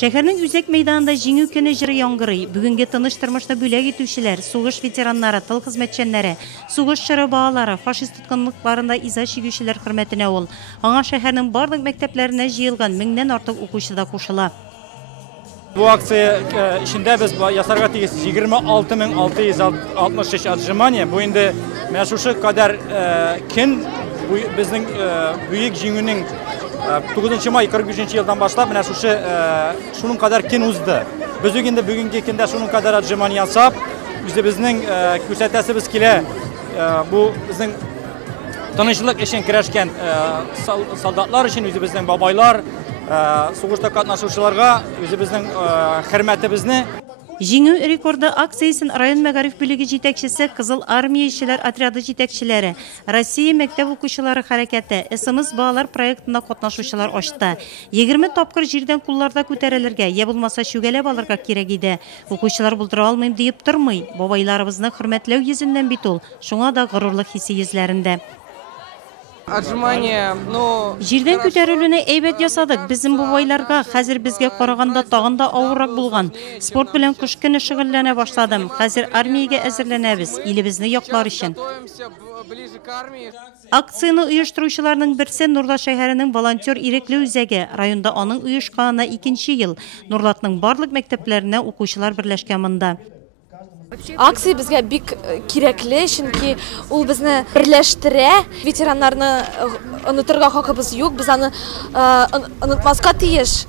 Шәһәрнең үзәк мәйданында җиңү көне җыры яңгырый. Бүгенге тыныч тормышны бүләк итүчеләр, сугыш ветераннары, тыл хезмәтчәннәре, сугыш чоры балалары, фашист тоткынлыкларында иза чигүчеләр хөрмәтенә ул. Аңа шәһәрнең барлык мәктәпләренә җыелган 1000дән артык укучы да кушыла. Bu aksiya içində biz yasarğa tегіс 26663 отжимания. Bu indi məşuşu qədər kin bizning büyük jingüning 9 may 43 yıldan başlap şunun kadar kin uzdu. Biz bugünkü kinde şunun kadar отжимания yasap, bizning kürsətəsimiz kile bu bizning tanışlık için kireşken soldatlar için bizning babaylar, soğuşta katnaşuşçularga bizning hürmetimizni. Җиңү рекорды акциясын район мәгариф бүлеге җитәкчесе Кызыл армия эшчеләр отряды җитәкчеләре, Россия мәктәп укучылары хәрәкәте, СМС балалар проектында катнашучылар ачты. 20 тапкыр җирдән кулларда күтәрелергә, я булмаса чүгәләп алырга кирәк иде. Укучылар булдыра алмыйм дип тормый. Бабайларыбызны хөрмәтләү йөзеннән бит ул. Шуңа да горурлык хисе йөзләрендә. Җирдән күтәрелүне әйбәт ясадык. Безнең бабайларга хәзер безгә караганда тагын да авыррак булган. Спорт белән кыш көне шөгыльләнә башладым. Хәзер армиягә әзерләнәбез, илебезне яклар өчен. Акцияны оештыручыларның берсе Нурла шәһәренең волонтер ирекле үзәге. Районда аның оешканына 2нче ел. Нурлатның барлык мәктәпләренә укучылар берләшкән монда. Акция безгә бик кирәкле, чөнки ул безне берләштерә. Ветераннарны онытырга хакыбыз юк, без аны онытмаска тиеш.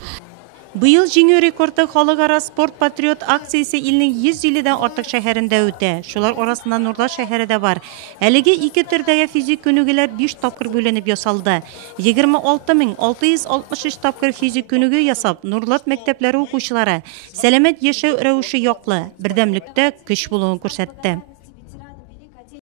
Быел җиңү рекорды халыкара спорт патриот акциясе илнең 150дән артык шәһәрендә үтә. Шулар арасында Нурла шәһәре дә бар. Әлеге ике төрдәге физик күнегүләр 5 тапкыр бүленеп ясалды. 26663 тапкыр физик күнегү ясап, Нурлат мәктәпләре укучылары сәламәт яшәү рәвеше яклы, бердәмлектә көч булуын күрсәтте.